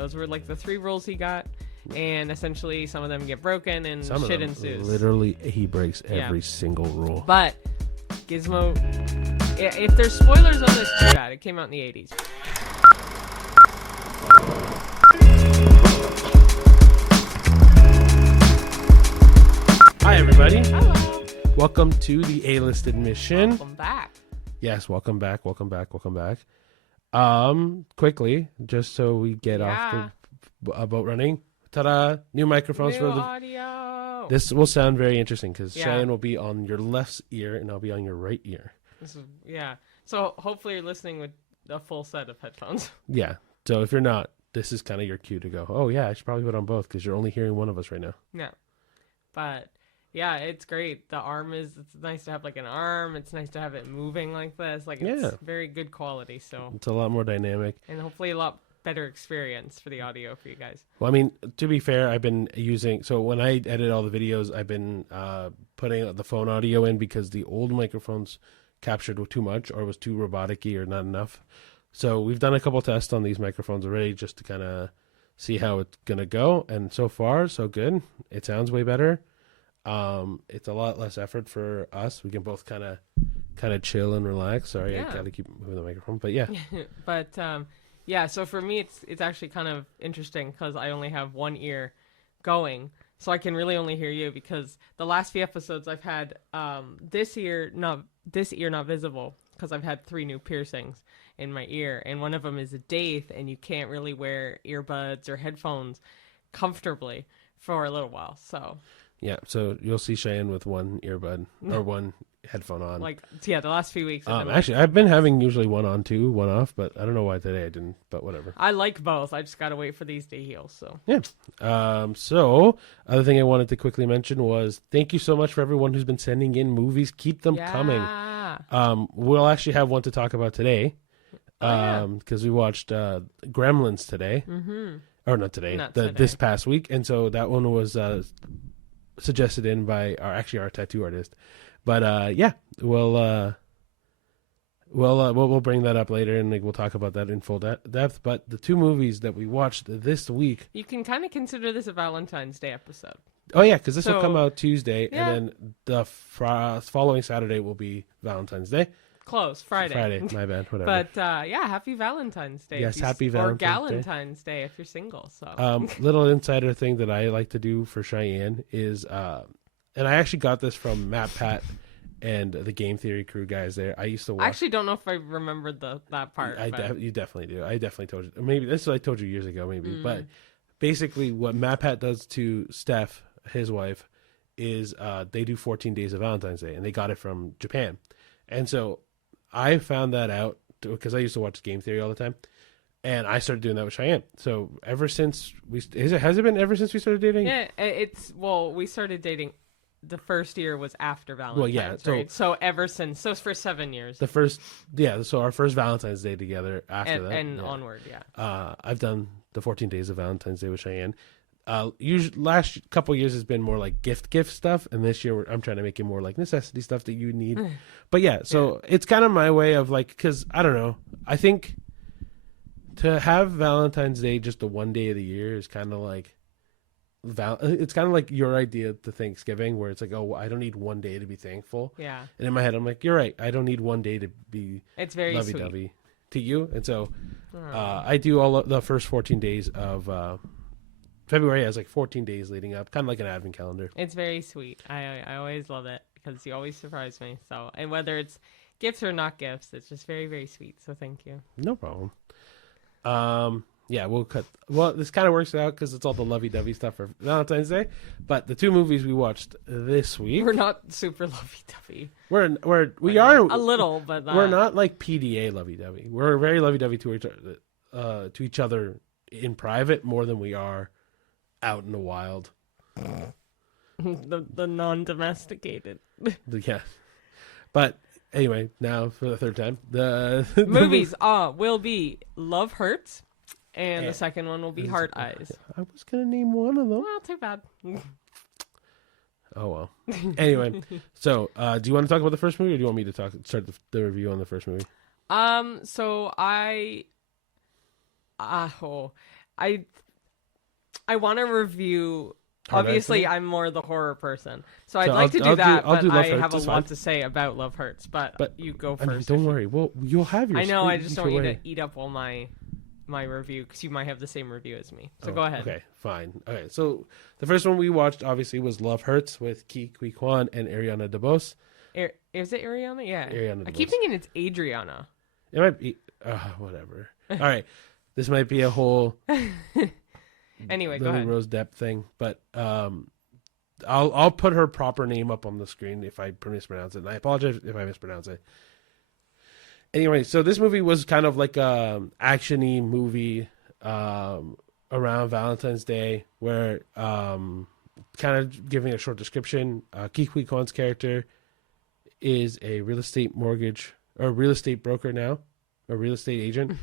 Those were like the 3 rules he got. And essentially some of them get broken and Some shit of them, ensues. literally, he breaks every single rule. But Gizmo, if there's spoilers on this, too bad. It came out in the 80s. Hi, everybody. Hello. Welcome to the A-List Admission. Welcome back. Yes, welcome back. Quickly, just so we get off the boat running. Ta-da! New microphones for the audio. This will sound very interesting because Cheyenne will be on your left ear and I'll be on your right ear. So hopefully you're listening with a full set of headphones. Yeah. So if you're not, this is kind of your cue to go, oh yeah, I should probably put on both because you're only hearing one of us right now. No. But yeah, it's great. It's nice to have like an arm. It's nice to have it moving like this. Like it's very good quality. So it's a lot more dynamic. And hopefully a lot better experience for the audio for you guys. Well, I mean, to be fair, I've been using, so when I edit all the videos, I've been putting the phone audio in because the old microphones captured too much or was too robotic-y or not enough. So we've done a couple tests on these microphones already just to kind of see how it's going to go. And so far, so good. It sounds way better. It's a lot less effort for us. We can both kind of chill and relax. Sorry, I got to keep moving the microphone, but yeah. But yeah, so for me, it's actually kind of interesting because I only have one ear going, so I can really only hear you because the last few episodes I've had this ear not visible because I've had 3 new piercings in my ear, and one of them is a daith, and you can't really wear earbuds or headphones comfortably for a little while. So yeah, so you'll see Cheyenne with one earbud or one headphone on. The last few weeks. Actually, I've been having usually one on too, one off, but I don't know why today I didn't, but whatever. I like both. I just got to wait for these to heal, so. Yeah. So, other thing I wanted to quickly mention was thank you so much for everyone who's been sending in movies. Keep them coming. We'll actually have one to talk about today because we watched Gremlins today. Mm-hmm. Or not today, this past week. And so that one was suggested in by our tattoo artist. But we'll bring that up later, and we'll talk about that in full depth. But the 2 movies that we watched this week, you can kind of consider this a Valentine's Day episode. Oh yeah, because this will come out Tuesday, and then the following Saturday will be Valentine's Day. Close Friday. My bad. Whatever. But Happy Valentine's Day. Yes, Happy Valentine's Day. Or Galentine's Day if you're single. So little insider thing that I like to do for Cheyenne is, and I actually got this from Matt, Pat, and the Game Theory crew guys there. I used to watch. I actually don't know if I remembered that part. You definitely do. I definitely told you. Maybe this is what I told you years ago, maybe. But basically what Matt, Pat does to Steph, his wife, is they do 14 days of Valentine's Day, and they got it from Japan. And so I found that out because I used to watch Game Theory all the time. And I started doing that with Cheyenne. So ever since has it been ever since we started dating? Yeah, we started dating. The first year was after Valentine's, well, right? So ever since, so it's for 7 years. So our first Valentine's Day together after that. And onward, I've done the 14 days of Valentine's Day with Cheyenne. Usually, last couple years has been more like gift stuff, and this year I'm trying to make it more like necessity stuff that you need. But it's kind of my way of because I don't know. I think to have Valentine's Day just the one day of the year is kind of like it's kind of like your idea to Thanksgiving, where it's like, oh, I don't need one day to be thankful. Yeah. And in my head, I'm like, you're right. I don't need one day to be it's very lovey-dovey to you. And so I do all of the first 14 days of February has 14 days leading up, kind of like an advent calendar. It's very sweet. I always love it because you always surprise me. So, and whether it's gifts or not gifts, it's just very, very sweet. So thank you. No problem. We'll cut. Well, this kind of works out because it's all the lovey-dovey stuff for Valentine's Day. But the 2 movies we watched this week, we're not super lovey-dovey. We are a little, but we're not like PDA lovey-dovey. We're very lovey-dovey to each other in private more than we are out in the wild. the non-domesticated. Yeah, but anyway, now for the 3rd time, the movies will be Love Hurts. And the second one will be Heart Eyes. I was going to name one of them. Well, too bad. Oh, well. Anyway, so do you want to talk about the first movie, or do you want me to start the review on the first movie? So I want to review. Hard Obviously, Accent? I'm more the horror person, so I'd So like to do that. I'll But do Love I Hurts, have a it's lot fine. to say about Love Hurts. But But you go I mean, first. don't worry. Well, you'll have your. I know. I screen just either don't want you way. to eat up all my review because you might have the same review as me. So Oh, go ahead. Okay, fine. Okay, so the first one we watched obviously was Love Hurts with Ki Kui Kwan and Ariana DeBose. Is it Ariana? Yeah. Ariana I keep DeBose. thinking it's Adriana. It might be. Whatever. All right, this might be a whole Anyway, go Lily ahead. Rose Depp thing, but I'll put her proper name up on the screen if I mispronounce it, and I apologize if I mispronounce it. Anyway, so this movie was kind of like a action-y movie around Valentine's Day, where kind of giving a short description, Ki Kui Kwan's character is a real estate broker now, a real estate agent,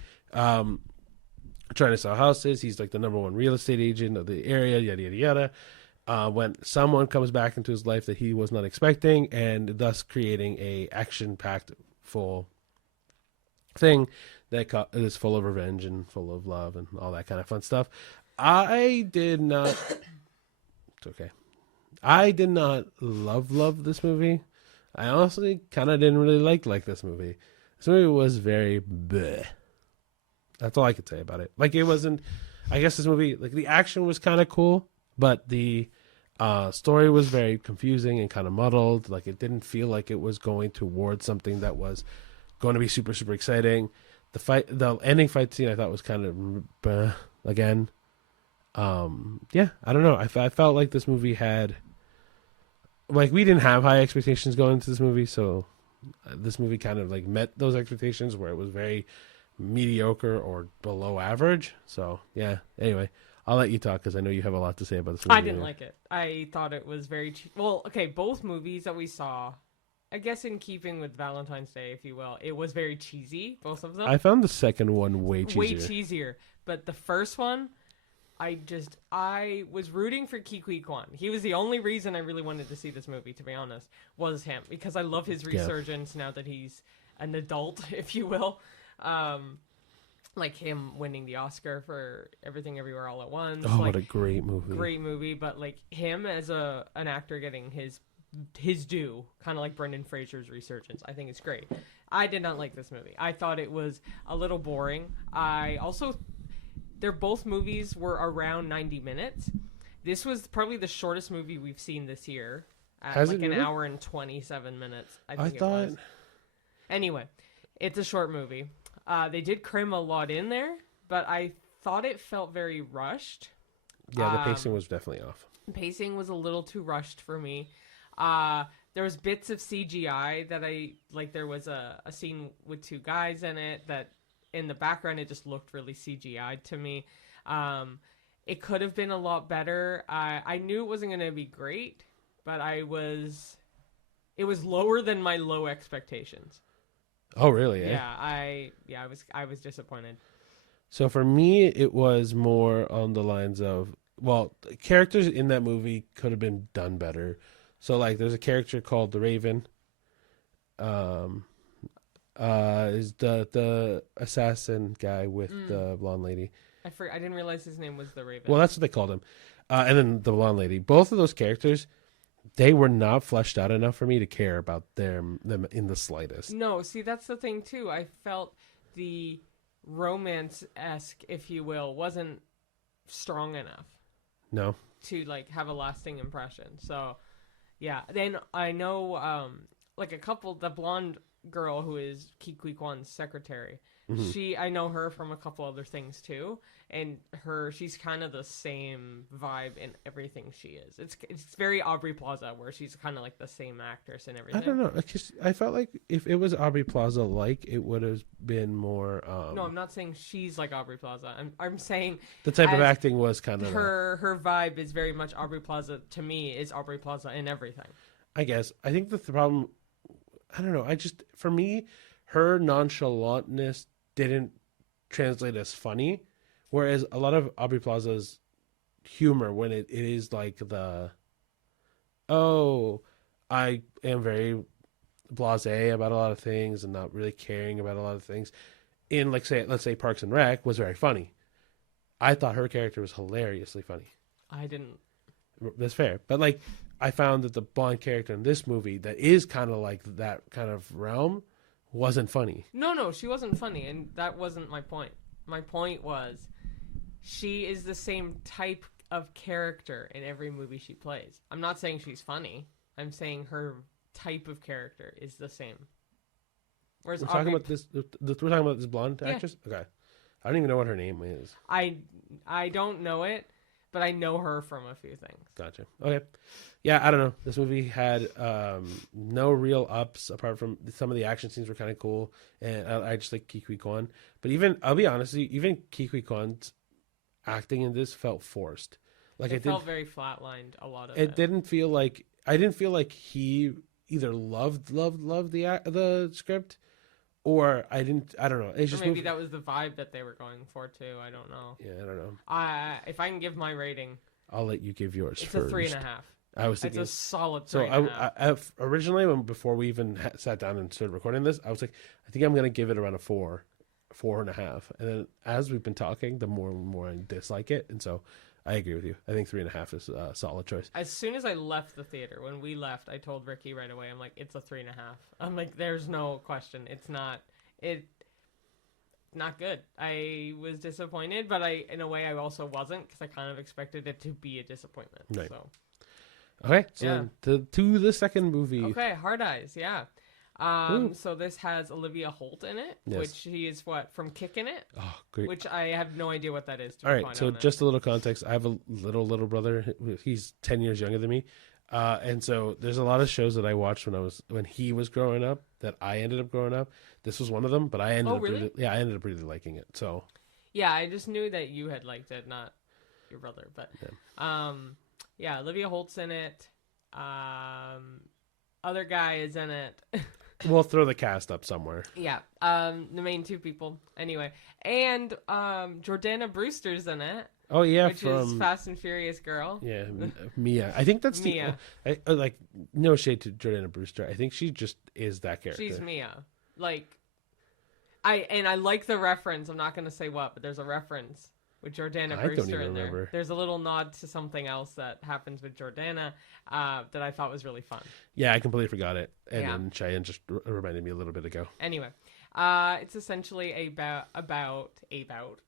trying to sell houses. He's like the number one real estate agent of the area, yada yada yada. When someone comes back into his life that he was not expecting, and thus creating a action-packed full thing that is full of revenge and full of love and all that kind of fun stuff. I did not. It's okay. I did not love this movie. I honestly kind of didn't really like this movie. This movie was very bleh. That's all I could say about it. Like, it wasn't. I guess this movie, like, the action was kind of cool, but the story was very confusing and kind of muddled. Like, it didn't feel like it was going towards something that was going to be super, super exciting. The ending fight scene I thought was kind of again. Yeah, I don't know. I felt like this movie had, like, we didn't have high expectations going into this movie, so this movie kind of like met those expectations where it was very mediocre or below average. So yeah. Anyway, I'll let you talk because I know you have a lot to say about this movie. I didn't like it. I thought it was very well. Okay, both movies that we saw, I guess in keeping with Valentine's Day, if you will, it was very cheesy. Both of them. I found the second one way cheesier. Way cheesier. But the first one, I was rooting for Ki Kui Kwan. He was the only reason I really wanted to see this movie, to be honest, was him. Because I love his resurgence now that he's an adult, if you will. Like him winning the Oscar for Everything Everywhere All at Once. Oh, like, what a great movie. Great movie, but like him as an actor getting his due, kind of like Brendan Fraser's resurgence. I think it's great. I did not like this movie. I thought it was a little boring. They're both movies were around 90 minutes. This was probably the shortest movie we've seen this year. At like an hour and 27 minutes, I think it was. Anyway, it's a short movie. They did cram a lot in there, but I thought it felt very rushed. Yeah, the pacing was definitely off. Pacing was a little too rushed for me. There was bits of CGI that I like. There was a scene with two guys in it that in the background it just looked really CGI'd to me. It could have been a lot better. I knew it wasn't going to be great, but it was lower than my low expectations. Oh, really? Yeah, I was disappointed. So for me, it was more on the lines of, well, the characters in that movie could have been done better. So like, there's a character called the Raven. Is the assassin guy with the blonde lady. I didn't realize his name was the Raven. Well, that's what they called him. And then the blonde lady. Both of those characters, they were not fleshed out enough for me to care about them in the slightest. No, see, that's the thing too. I felt the romance-esque, if you will, wasn't strong enough. No. To like have a lasting impression. So, yeah. Then I know, like a couple, the blonde girl who is Ki Kui Kwan's secretary. Mm-hmm. I know her from a couple other things too, and she's kind of the same vibe in everything she is. It's very Aubrey Plaza, where she's kind of like the same actress and everything. I don't know. I felt like if it was Aubrey Plaza, like it would have been more. No, I'm not saying she's like Aubrey Plaza. I'm saying the type of acting was kind of her vibe is very much Aubrey Plaza. To me, is Aubrey Plaza in everything. I guess. I think the problem. I don't know. For me, her nonchalantness didn't translate as funny, whereas a lot of Aubrey Plaza's humor, when it is like I am very blasé about a lot of things and not really caring about a lot of things, in let's say Parks and Rec was very funny. I thought her character was hilariously funny. I didn't. That's fair. But like, I found that the blonde character in this movie that is kind of like that kind of realm wasn't funny. No, she wasn't funny, and that wasn't my point. My point was, she is the same type of character in every movie she plays. I'm not saying she's funny. I'm saying her type of character is the same. Whereas We're talking about this. We're talking about this blonde actress. Okay, I don't even know what her name is. I don't know it, but I know her from a few things. Gotcha. Okay. Yeah, I don't know. This movie had no real ups apart from some of the action scenes were kind of cool, and I just like Ke Huy Quan. But even I'll be honest, with you, even Ke Huy Quan's acting in this felt forced. Like it felt very flatlined. A lot of it. It didn't feel like I didn't feel like he either loved the script, or I don't know. It's just maybe that was the vibe that they were going for too. I don't know. Yeah, I don't know. If I can give my rating, I'll let you give yours it's first. a 3.5. I was thinking it's a solid 3.5. So I originally, before we even sat down and started recording this, I was like, I think I'm gonna give it around a 4.5. And then as we've been talking, the more and more I dislike it, and so I agree with you. I think 3.5 is a solid choice. As soon as I left the theater, when we left, I told Ricky right away, I'm like, it's a 3.5. I'm like, there's no question. It's not good. I was disappointed, but in a way I also wasn't, because I kind of expected it to be a disappointment. Right. So. Okay, so to the second movie. Okay, Hard Eyes, yeah. So this has Olivia Holt in it, which she is from Kickin' It. Oh, great. Which I have no idea what that is. All right, so just a little context. I have a little brother. He's 10 years younger than me. And so there's a lot of shows that I watched when he was growing up that I ended up growing up. This was one of them, but I ended I ended up really liking it. So yeah, I just knew that you had liked it, not your brother. But yeah, Olivia Holt's in it. Other guy is in it. We'll throw the cast up somewhere. Yeah, the main two people. Anyway, and Jordana Brewster's in it. Oh yeah, which is Fast and Furious girl. Yeah, Mia. I think that's Mia. Like, no shade to Jordana Brewster. I think she just is that character. She's Mia. Like, I like the reference. I'm not going to say what, but there's a reference with Jordana Brewster in there. There's a little nod to something else that happens with Jordana that I thought was really fun. Yeah, I completely forgot it, and then Cheyenne just reminded me a little bit ago. Anyway. It's essentially about.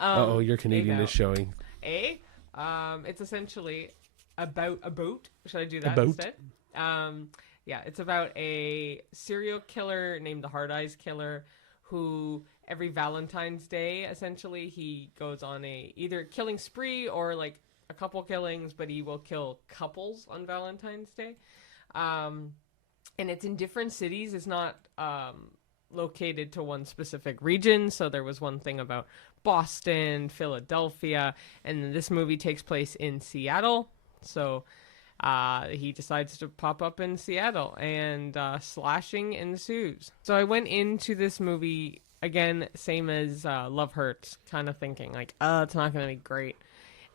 Your Canadian is showing. It's essentially about a boat. Should I do that instead? Yeah, it's about a serial killer named the Hard Eyes Killer, who every Valentine's Day, essentially, he goes on either killing spree or like a couple killings, but he will kill couples on Valentine's Day. And it's in different cities. It's not located to one specific region. So there was one thing about Boston, Philadelphia, and this movie takes place in Seattle. So he decides to pop up in Seattle, and slashing ensues. So I went into this movie, again, same as Love Hurts, kind of thinking, like, it's not going to be great.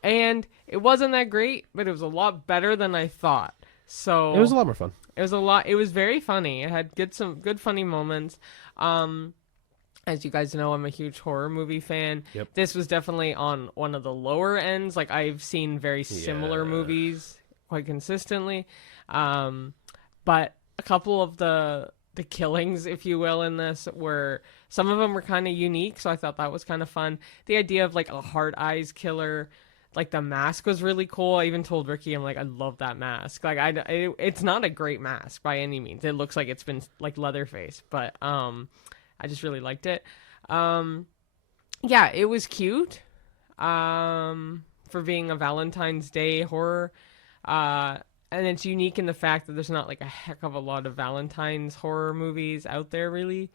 And it wasn't that great, but it was a lot better than I thought. So it was a lot more fun. It was very funny. It had some good funny moments. As you guys know, I'm a huge horror movie fan. Yep. This was definitely on one of the lower ends. Like, I've seen very similar movies quite consistently. But a couple of the killings, if you will, in this some of them were kind of unique. So I thought that was kind of fun. The idea of like a Hard Eyes killer, like the mask was really cool. I even told Ricky, I'm like, I love that mask. Like, it's not a great mask by any means. It looks like it's been like Leatherface, but I just really liked it. Yeah, it was cute. For being a Valentine's Day horror, and it's unique in the fact that there's not like a heck of a lot of Valentine's horror movies out there, really.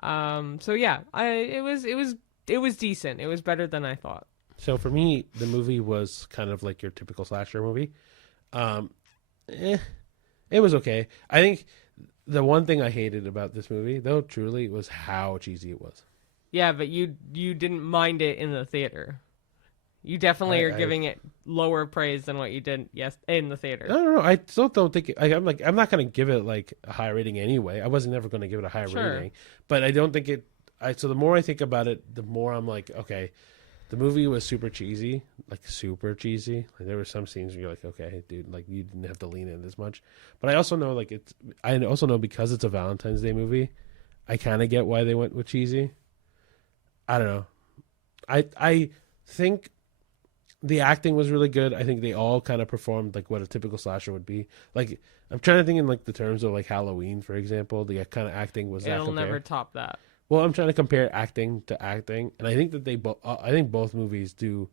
So yeah, it was decent. It was better than I thought. So for me, the movie was kind of like your typical slasher movie. It was okay. I think the one thing I hated about this movie, though, truly, was how cheesy it was. Yeah, but you didn't mind it in the theater. You definitely are giving it lower praise than what you did in the theater. No. I still don't think I'm not going to give it like a high rating anyway. I wasn't never going to give it a high rating, but I don't think it. So the more I think about it, the more I'm like, okay. The movie was super cheesy, like super cheesy. Like there were some scenes where you're like, okay, dude, like you didn't have to lean in as much. But I also know I also know because it's a Valentine's Day movie, I kind of get why they went with cheesy. I don't know. I think the acting was really good. I think they all kind of performed like what a typical slasher would be. Like I'm trying to think in like the terms of like Halloween, for example. The kind of acting was that. It'll never top that. Well, I'm trying to compare acting to acting, and I think that they both. I think both movies do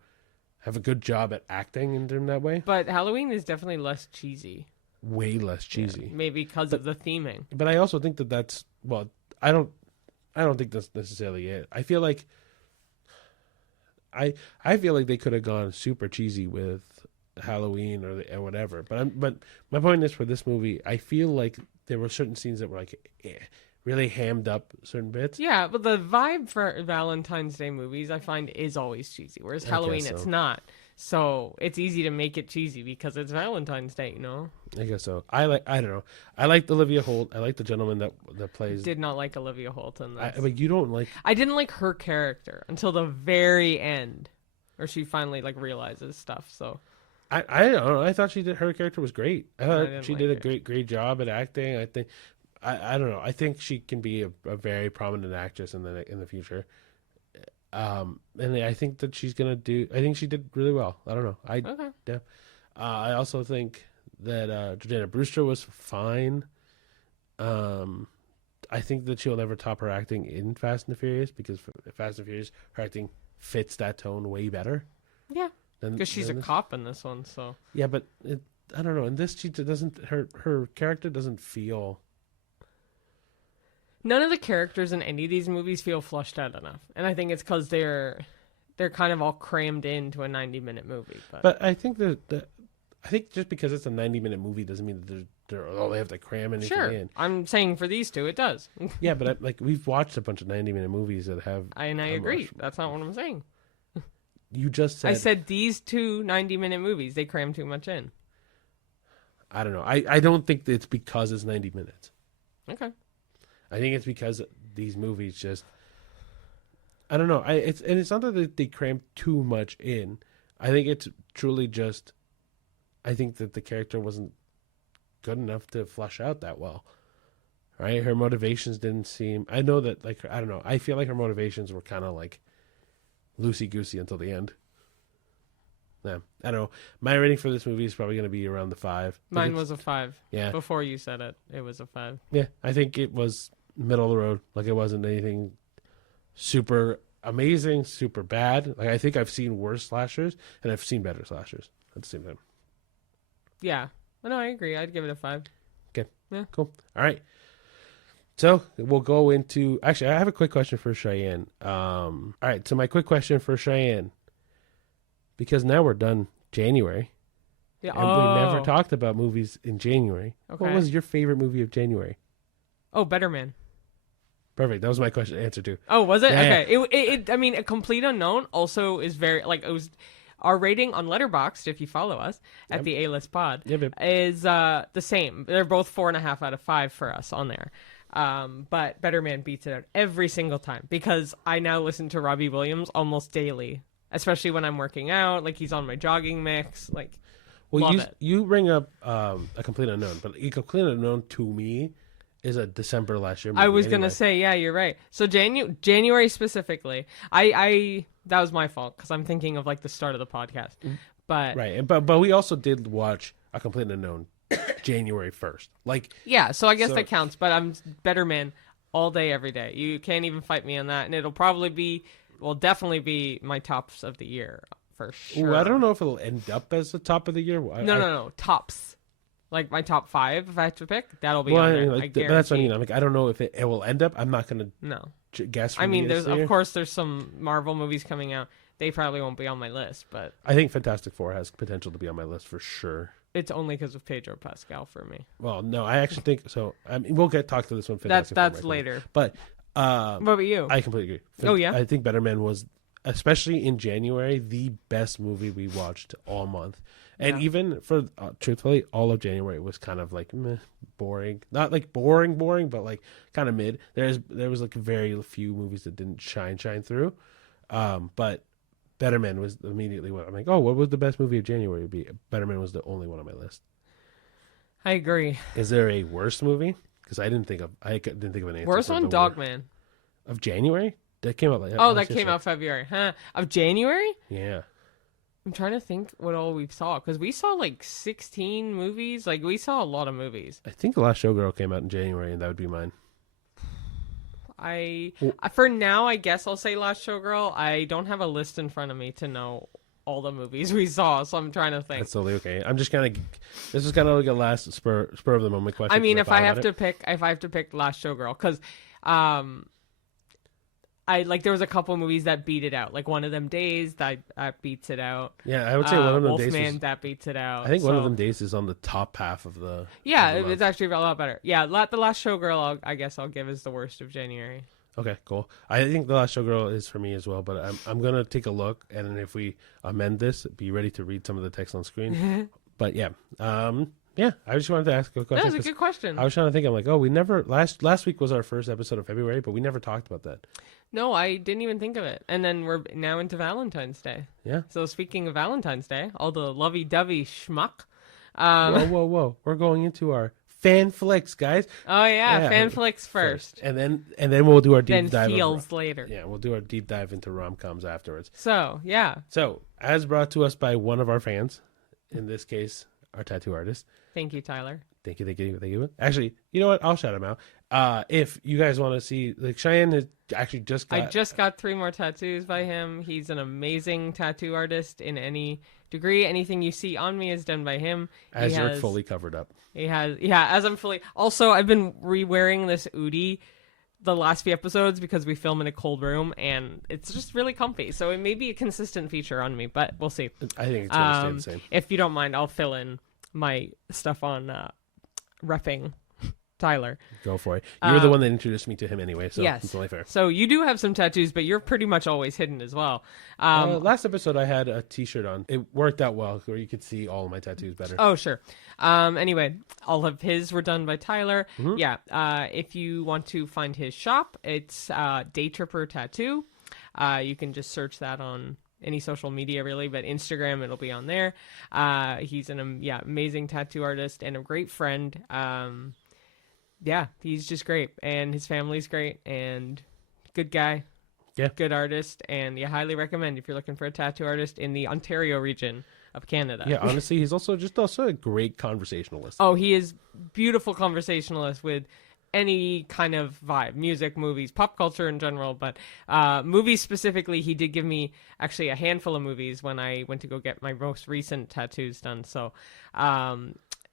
have a good job at acting in that way. But Halloween is definitely less cheesy. Way less cheesy, maybe because of the theming. But I also think that that's well. I don't think that's necessarily it. I feel like. I feel like they could have gone super cheesy with Halloween or whatever. But my point is for this movie, I feel like there were certain scenes that were like. Really hammed up certain bits. Yeah, but the vibe for Valentine's Day movies I find is always cheesy, whereas Halloween it's not. So it's easy to make it cheesy because it's Valentine's Day, you know? I guess so. I don't know. I liked Olivia Holt. I like the gentleman that plays. Did not like Olivia Holt in this. But you don't like. I didn't like her character until the very end, where she finally like realizes stuff. So. I don't know. I thought her character was great. I thought she did a great job at acting. I think. I don't know. I think she can be a very prominent actress in the future. And I think that she's gonna do. I think she did really well. I don't know. Okay. Yeah. I also think that Jordana Brewster was fine. I think that she'll never top her acting in Fast and the Furious because Fast and Furious, her acting fits that tone way better. Yeah. Because she's a cop in this one, so. Yeah, but I don't know. In this, she doesn't. Her character doesn't feel. None of the characters in any of these movies feel fleshed out enough, and I think it's because they're kind of all crammed into a 90-minute movie. But I think I think just because it's a 90-minute movie doesn't mean that they have to cram anything in. I'm saying for these two, it does. Yeah, but we've watched a bunch of 90-minute movies that have. And I agree. That's not what I'm saying. You just said. I said these two 90-minute movies, they cram too much in. I don't know. I don't think it's because it's 90 minutes. Okay. I think it's because these movies just. I don't know. It's not that they cram too much in. I think it's truly just. I think that the character wasn't good enough to flesh out that well. Right? Her motivations didn't seem. I know that, I don't know. I feel like her motivations were kind of loosey goosey until the end. Yeah, I don't know. My rating for this movie is probably going to be around the 5. Mine was a 5. Yeah. Before you said it, it was a 5. Yeah, I think it was middle of the road. It wasn't anything super amazing, super bad. I think I've seen worse slashers, and I've seen better slashers at the same time. Yeah. No, I agree. I'd give it a 5. Okay. Yeah. Cool. All right. So we'll go into. Actually, I have a quick question for Cheyenne. All right. So my quick question for Cheyenne, because now we're done January. Yeah. And we never talked about movies in January. Okay. What was your favorite movie of January? Oh, Better Man. Perfect. That was my question answer too. Oh, was it? Yeah. Okay. It. I mean, A Complete Unknown also is very it was. Our rating on Letterboxd, if you follow us at the A-List Pod, is the same. They're both 4.5 out of 5 for us on there. But Better Man beats it out every single time because I now listen to Robbie Williams almost daily, especially when I'm working out. He's on my jogging mix. Love it. You bring up A Complete Unknown, but A Complete Unknown to me is a December last year movie. I was gonna say, yeah, you're right. So January specifically, I that was my fault because I'm thinking of the start of the podcast, but right, but we also did watch A Complete Unknown January 1st. Yeah, so I guess that counts. But I'm Better Man all day, every day. You can't even fight me on that, and it'll definitely be my tops of the year for sure. Ooh, I don't know if it'll end up as the top of the year. No, tops. My top 5, if I have to pick, that'll be on there. I guarantee. That's what I mean. I don't know if it will end up. I'm not going to guess. I mean, there's some Marvel movies coming out. They probably won't be on my list, but I think Fantastic Four has potential to be on my list for sure. It's only because of Pedro Pascal for me. Well, no, I actually think so. I mean, we'll talk to this one. That's later. But what about you? I completely agree. Oh yeah, I think Better Man was, especially in January, the best movie we watched all month. And even for, truthfully, all of January was kind of meh, boring. Not boring, but kind of mid. There was very few movies that didn't shine through. But Better Man was immediately what I'm like. Oh, what was the best movie of January? Would be Better Man was the only one on my list. I agree. Is there a worst movie? Because I didn't think of an answer. Worst one, Dogman. Of January? That came out like that came out February, huh? Of January? Yeah. I'm trying to think what all we saw because we saw like 16 movies. Like we saw a lot of movies. I think The Last Showgirl came out in January, and that would be mine. For now, I guess I'll say Last Showgirl. I don't have a list in front of me to know all the movies we saw, so I'm trying to think. That's totally okay. I'm just kind of. This is kind of like a last spur of the moment question. I mean, if I have to pick Last Showgirl, because there was a couple movies that beat it out. Like One of Them Days that beats it out. Yeah, I would say One of Them Days. Wolfman that beats it out. I think One of Them Days is on the top half of the. Yeah, it's actually a lot better. Yeah, The Last Showgirl, I guess I'll give as the worst of January. Okay, cool. I think The Last Showgirl is for me as well, but I'm gonna take a look, and then if we amend this, be ready to read some of the text on screen. But yeah, yeah. I just wanted to ask a question. That was a good question. I was trying to think. I'm like, oh, we never last week was our first episode of February, but we never talked about that. No, I didn't even think of it. And then we're now into Valentine's Day. Yeah. So speaking of Valentine's Day, all the lovey-dovey schmuck. Whoa! We're going into our fan flicks, guys. Oh yeah, fan flicks first. and then we'll do our deep dive. Then feels later. Yeah, we'll do our deep dive into rom-coms afterwards. So yeah. So as brought to us by one of our fans, in this case, our tattoo artist. Thank you, Tyler. Thank you. Actually, you know what? I'll shout him out. If you guys want to see, like Cheyenne has actually just got. I just got 3 more tattoos by him. He's an amazing tattoo artist in any degree. Anything you see on me is done by him. As you're fully covered up. He has, as I'm fully. Also, I've been re-wearing this Udi the last few episodes because we film in a cold room and it's just really comfy. So it may be a consistent feature on me, but we'll see. I think it's going to stay the same. If you don't mind, I'll fill in my stuff on repping Tyler. Go for it. You were the one that introduced me to him anyway, so yes. It's only fair. So you do have some tattoos, but you're pretty much always hidden as well. Last episode I had a t-shirt on. It worked out well where you could see all of my tattoos better. Oh, sure. Anyway, all of his were done by Tyler. Mm-hmm. Yeah. If you want to find his shop, it's Day Tripper Tattoo. You can just search that on any social media really, but Instagram, it'll be on there. He's an amazing tattoo artist and a great friend. Yeah, he's just great, and his family's great, and good guy, good artist, and highly recommend if you're looking for a tattoo artist in the Ontario region of Canada. Yeah, honestly, he's also a great conversationalist. Oh, he is beautiful conversationalist with any kind of vibe, music, movies, pop culture in general, but movies specifically, he did give me actually a handful of movies when I went to go get my most recent tattoos done, so...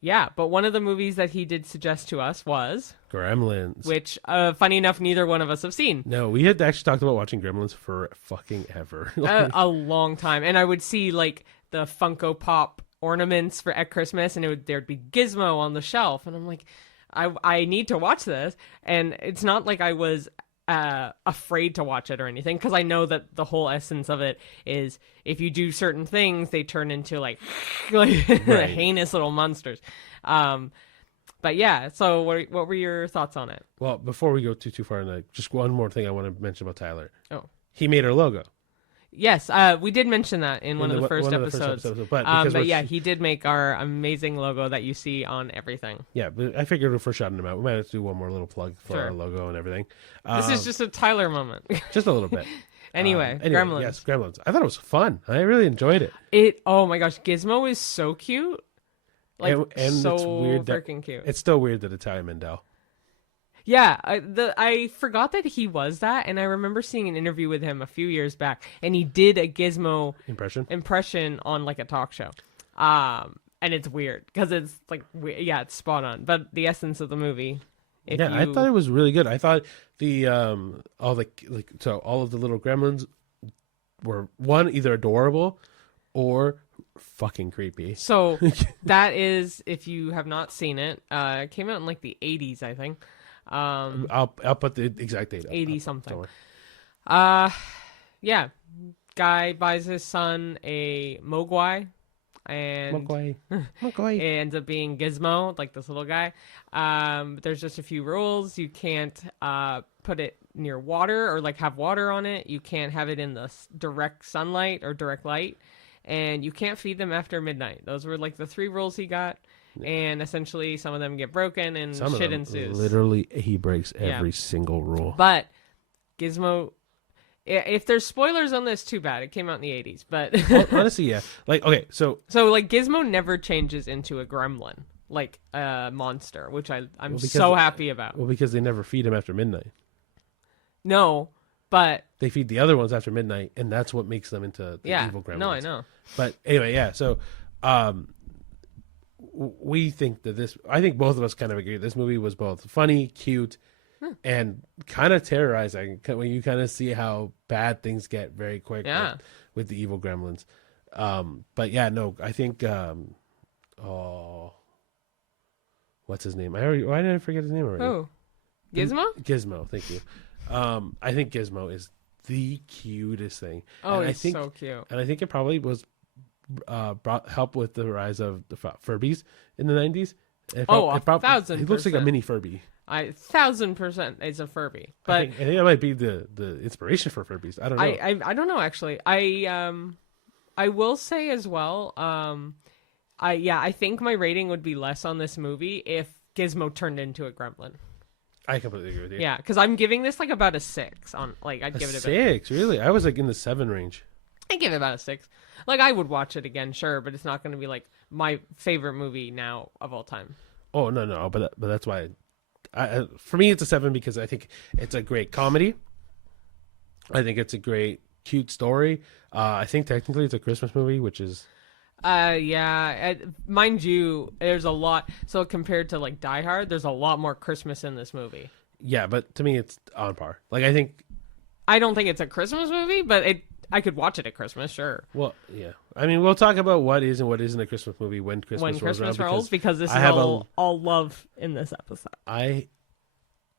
yeah, but one of the movies that he did suggest to us was... Gremlins. Which, funny enough, neither one of us have seen. No, we had actually talked about watching Gremlins for fucking ever. A long time. And I would see, like, the Funko Pop ornaments at Christmas, and there'd be Gizmo on the shelf. And I'm like, I need to watch this. And it's not like I was... afraid to watch it or anything, because I know that the whole essence of it is if you do certain things, they turn into like right. heinous little monsters. But yeah, so what were your thoughts on it? Well, before we go too far, just one more thing I want to mention about Tyler. Oh, he made our logo. Yes, we did mention that in one of the first episodes. But yeah, he did make our amazing logo that you see on everything. Yeah, but I figured for shouting him out, we might have to do one more little plug for our logo and everything. This is just a Tyler moment. Just a little bit. Anyway, Gremlins. Yes, Gremlins. I thought it was fun. I really enjoyed it. Oh my gosh, Gizmo is so cute. Like, and so it's weird freaking cute. It's still weird that it's Howie Mandel. Yeah, I forgot that he was that, and I remember seeing an interview with him a few years back, and he did a Gizmo impression on like a talk show, and it's weird because it's like it's spot on, but the essence of the movie. I thought it was really good. I thought the all of the little gremlins were either adorable or fucking creepy. So that is, if you have not seen it, it came out in like the 80s, I think. I'll put the exact date up. 80 something. Yeah. Guy buys his son a Mogwai, and Mogwai. it ends up being Gizmo, like this little guy. There's just a few rules. You can't put it near water or like have water on it. You can't have it in the direct sunlight or direct light, and you can't feed them after midnight. Those were like the 3 rules he got. And essentially, some of them get broken and shit ensues. Literally, he breaks every single rule. But Gizmo, if there's spoilers on this, too bad. It came out in the 80s. But honestly, yeah. Like, okay, so like Gizmo never changes into a gremlin, like a monster, which I'm so happy about. Well, because they never feed him after midnight. No, but they feed the other ones after midnight, and that's what makes them into the evil gremlins. No, I know. But anyway, yeah. So, we think that I think both of us kind of agree. This movie was both funny, cute, and kind of terrorizing when you kind of see how bad things get very quick with the evil gremlins. But yeah, no, I think, what's his name? Why did I forget his name already? Oh, Gizmo? Gizmo, thank you. I think Gizmo is the cutest thing. Oh, he's so cute. And I think it probably was help with the rise of the Furbies in the 90s. 1,000%. He looks like a mini Furby. 1,000% is a Furby. But I think that might be the inspiration for Furbies. I don't know. I don't know, actually. I will say as well, I think my rating would be less on this movie if Gizmo turned into a gremlin. I completely agree with you. Yeah, because I'm giving this like about a 6 on I'd give it a 6, really? I was like in the 7 range. I give it about a 6. Like, I would watch it again, sure, but it's not going to be like my favorite movie now of all time. Oh, no, but that's why. For me, it's a 7 because I think it's a great comedy. I think it's a great, cute story. I think technically it's a Christmas movie, which is... mind you, there's a lot. So compared to like Die Hard, there's a lot more Christmas in this movie. Yeah, but to me, it's on par. Like, I don't think it's a Christmas movie, but I could watch it at Christmas, sure. Well, yeah. I mean, we'll talk about what is and what isn't a Christmas movie when Christmas rolls, because this is all love in this episode. I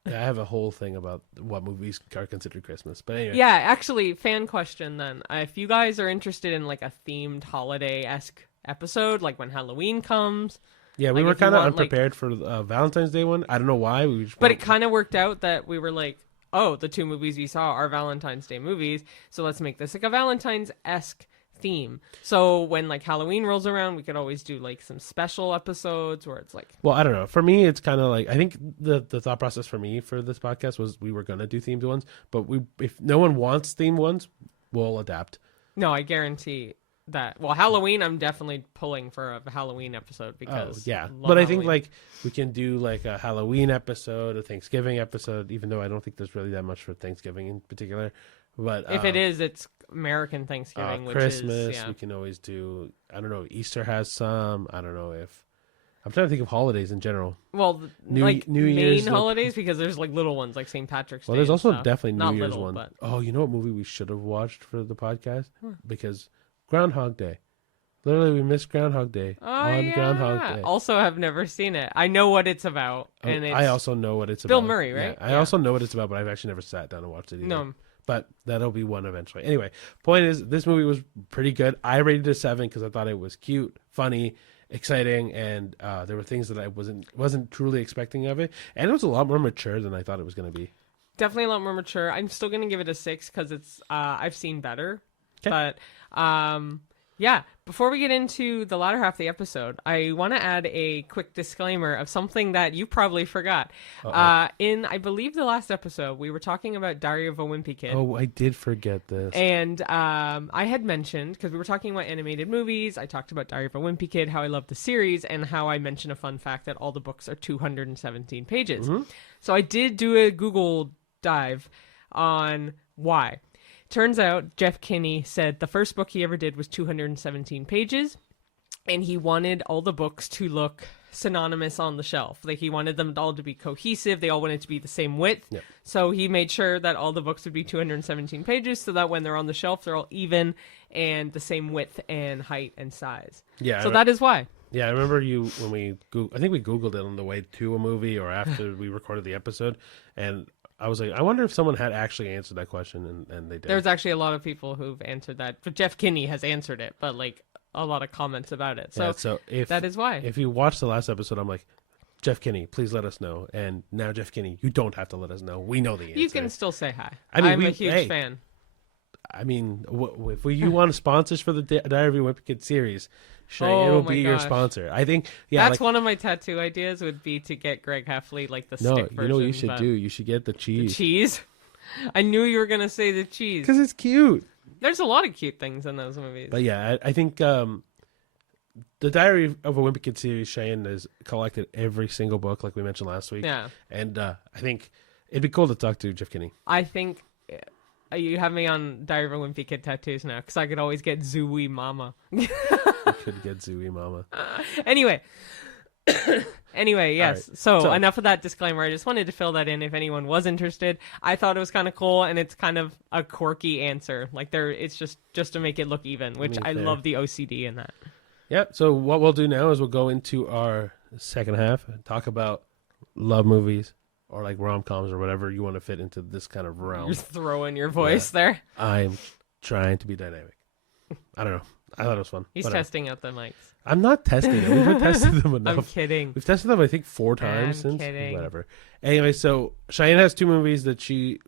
have a whole thing about what movies are considered Christmas, but anyway. Yeah, actually, fan question then. If you guys are interested in like a themed holiday-esque episode, like when Halloween comes. Yeah, we were kind of unprepared for Valentine's Day one. I don't know why. But it kind of worked out that we were like, oh, the 2 movies we saw are Valentine's Day movies, so let's make this like a Valentine's-esque theme. So when like Halloween rolls around, we could always do like some special episodes where it's like... Well, I don't know. For me, it's kind of like... I think the thought process for me for this podcast was we were going to do themed ones, but if no one wants themed ones, we'll adapt. No, I guarantee that. Well, Halloween, I'm definitely pulling for a Halloween episode because... Oh, yeah. But I think like we can do like a Halloween episode, a Thanksgiving episode, even though I don't think there's really that much for Thanksgiving in particular. But if it is, it's American Thanksgiving, which Christmas, is... Yeah. We can always do... I don't know, Easter has some. I don't know if... I'm trying to think of holidays in general. Well, New Year's holidays, because there's like little ones like St. Patrick's Day. Well, there's also stuff. definitely New Not Year's little, one. But... Oh, you know what movie we should have watched for the podcast? Because Groundhog Day. Literally, we missed Groundhog Day Groundhog Day. Also, have never seen it. I know what it's about, and I also know what it's Bill about. Murray, right? Yeah, I also know what it's about, but I've actually never sat down and watched it either. No. But that'll be one eventually. Anyway, point is, this movie was pretty good. I rated it a 7 because I thought it was cute, funny, exciting, and there were things that I wasn't truly expecting of it. And it was a lot more mature than I thought it was going to be. Definitely a lot more mature. I'm still going to give it a 6 because it's I've seen better. Okay. But yeah, before we get into the latter half of the episode, I want to add a quick disclaimer of something that you probably forgot. In, I believe, the last episode, we were talking about Diary of a Wimpy Kid. Oh, I did forget this. And I had mentioned, because we were talking about animated movies, I talked about Diary of a Wimpy Kid, how I love the series, and how I mentioned a fun fact that all the books are 217 pages. Mm-hmm. So I did do a Google dive on why. Turns out Jeff Kinney said the first book he ever did was 217 pages, and he wanted all the books to look synonymous on the shelf. Like, he wanted them all to be cohesive. They all wanted to be the same width. Yep. So he made sure that all the books would be 217 pages so that when they're on the shelf, they're all even and the same width and height and size. Yeah. So that is why. Yeah, I remember when we I think we Googled it on the way to a movie or after we recorded the episode, and I was like, I wonder if someone had actually answered that question, and they did. There's actually a lot of people who've answered that. But Jeff Kinney has answered it, but like a lot of comments about it. So, yeah, so if that is why. If you watch the last episode, I'm like, Jeff Kinney, please let us know. And now, Jeff Kinney, you don't have to let us know. We know the answer. You can still say hi. I mean, I'm a huge fan. I mean, if you want sponsors for the Diary of a Wimpy Kid series, Cheyenne will be your sponsor. I think, that's one of my tattoo ideas would be to get Greg Heffley like the stick version. No, you know what you should do? You should get the cheese. The cheese? I knew you were going to say the cheese. Because it's cute. There's a lot of cute things in those movies. But yeah, I think the Diary of a Wimpy Kid series, Cheyenne has collected every single book, like we mentioned last week. Yeah. And I think it'd be cool to talk to Jeff Kinney. I think you have me on Diary of a Wimpy Kid tattoos now, because I could always get Zooey Mama. You could get Zooey Mama. Anyway, yes. Right. So enough of that disclaimer. I just wanted to fill that in if anyone was interested. I thought it was kind of cool, and it's kind of a quirky answer. Like it's just to make it look even, which I love the OCD in that. Yeah. So what we'll do now is we'll go into our second half and talk about love movies or like rom-coms or whatever you want to fit into this kind of realm. You're throwing your voice there. I'm trying to be dynamic. I don't know. I thought it was fun. He's testing out the mics. I'm not testing them. We've tested them enough. I'm kidding. We've tested them, I think, 4 times since. Kidding. Whatever. Anyway, so Cheyenne has 2 movies that she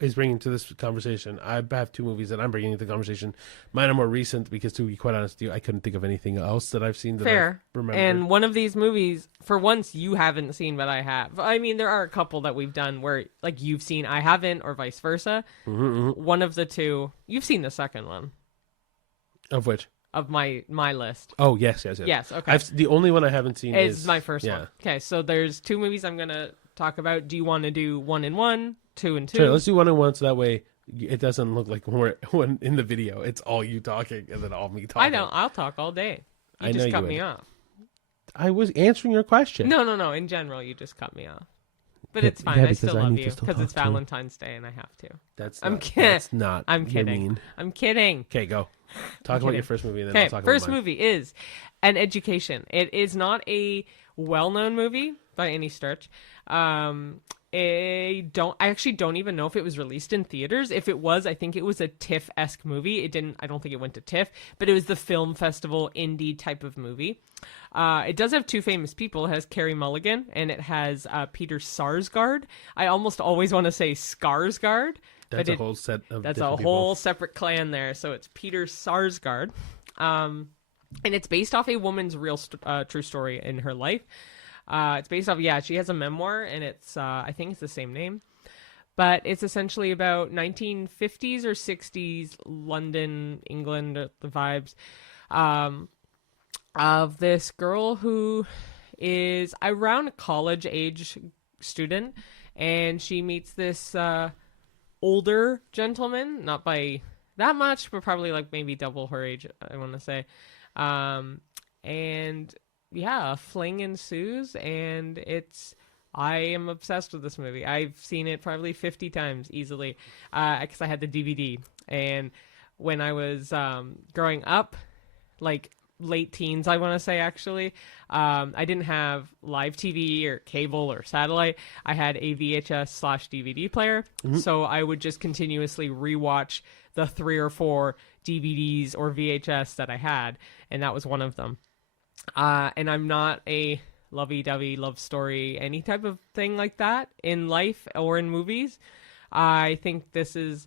is bringing to this conversation. I have 2 movies that I'm bringing to the conversation. Mine are more recent because, to be quite honest with you, I couldn't think of anything else that I've seen that I remember. And one of these movies, for once, you haven't seen, but I have. I mean, there are a couple that we've done where, like, you've seen, I haven't, or vice versa. Mm-hmm. One of the 2, you've seen the second one. Of which? Of my list. Oh, yes. Yes, okay. The only one I haven't seen is my first one. Okay, so there's 2 movies I'm going to talk about. Do you want to do 1 and 1, 2 and 2? Sure, let's do 1 and 1 so that way it doesn't look like when in the video it's all you talking and then all me talking. I don't. I'll talk all day. You just cut me off. I was answering your question. No. In general, you just cut me off. But it's fine. I still love you because it's Valentine's Day and I have to. I'm kidding. That's not. I'm kidding. I'm kidding. Okay, go. Talk about your first movie, and then I'll talk about mine. First movie is An Education. It is not a well-known movie by any stretch. I actually don't even know if it was released in theaters. If it was, I think it was a TIFF-esque movie. I don't think it went to TIFF, but it was the film festival indie type of movie. It does have 2 famous people. It has Carey Mulligan and it has Peter Sarsgaard. I almost always want to say Skarsgård. That's a whole set of That's a whole separate clan there. So it's Peter Sarsgaard. And it's based off a woman's real true story in her life. It's based off, she has a memoir, and it's, I think it's the same name. But it's essentially about 1950s or 60s London, England, the vibes, of this girl who is around a college-age student, and she meets this older gentleman, not by that much, but probably like maybe double her age, I want to say. And yeah, a fling ensues, and I am obsessed with this movie. I've seen it probably 50 times easily, because I had the DVD. And when I was growing up, like late teens, I want to say actually, I didn't have live TV or cable or satellite. I had a VHS/DVD player, so I would just continuously rewatch the 3 or 4 DVDs or VHS that I had, and that was one of them. And I'm not a lovey-dovey love story, any type of thing like that in life or in movies. I think this is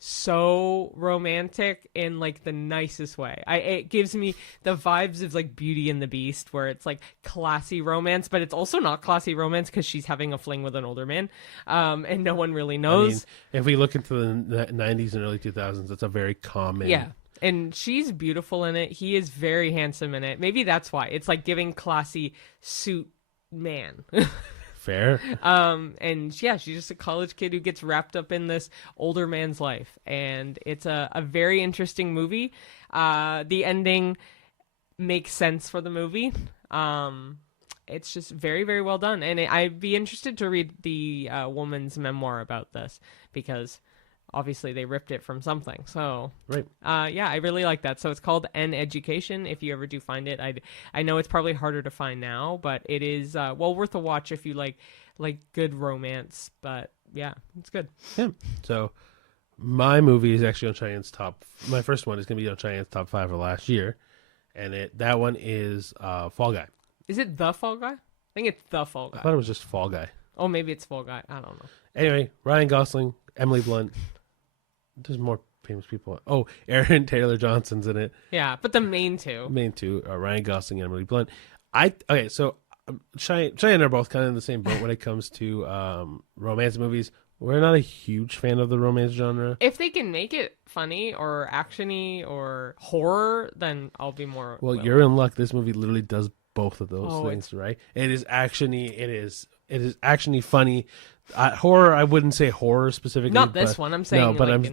so romantic in like the nicest way. It gives me the vibes of like Beauty and the Beast, where it's like classy romance, but it's also not classy romance because she's having a fling with an older man, and no one really knows. I mean, if we look into the 90s and early 2000s, it's a very common. Yeah. And she's beautiful in it. He is very handsome in it. Maybe that's why. It's like giving classy suit man. Fair. And yeah, she's just a college kid who gets wrapped up in this older man's life. And it's a very interesting movie. The ending makes sense for the movie. It's just very, very well done. And I'd be interested to read the woman's memoir about this, because obviously they ripped it from something. So right. Yeah, I really like that. So it's called An Education. If you ever do find it, I know it's probably harder to find now, but it is well worth a watch if you like good romance. But yeah, it's good. Yeah. So my movie is actually on Cheyenne's top. My first one is going to be on Cheyenne's top 5 of last year, and that one is Fall Guy. Is it The Fall Guy? think it's The Fall I Guy. thought it was just Fall Guy. Oh, maybe it's Fall Guy. I don't know. Anyway, Ryan Gosling, Emily Blunt. There's more famous people. Oh, Aaron Taylor Johnson's in it. Yeah, but the main two. Main two are Ryan Gosling and Emily Blunt. So Cheyenne and I are both kind of in the same boat when it comes to romance movies. We're not a huge fan of the romance genre. If they can make it funny or actiony or horror, then I'll be more. Well, willing. you're in luck. This movie literally does both of those Oh, things, right? It is actiony. It is actiony, funny. Horror, I wouldn't say horror specifically. Not this one. I'm saying no, but like,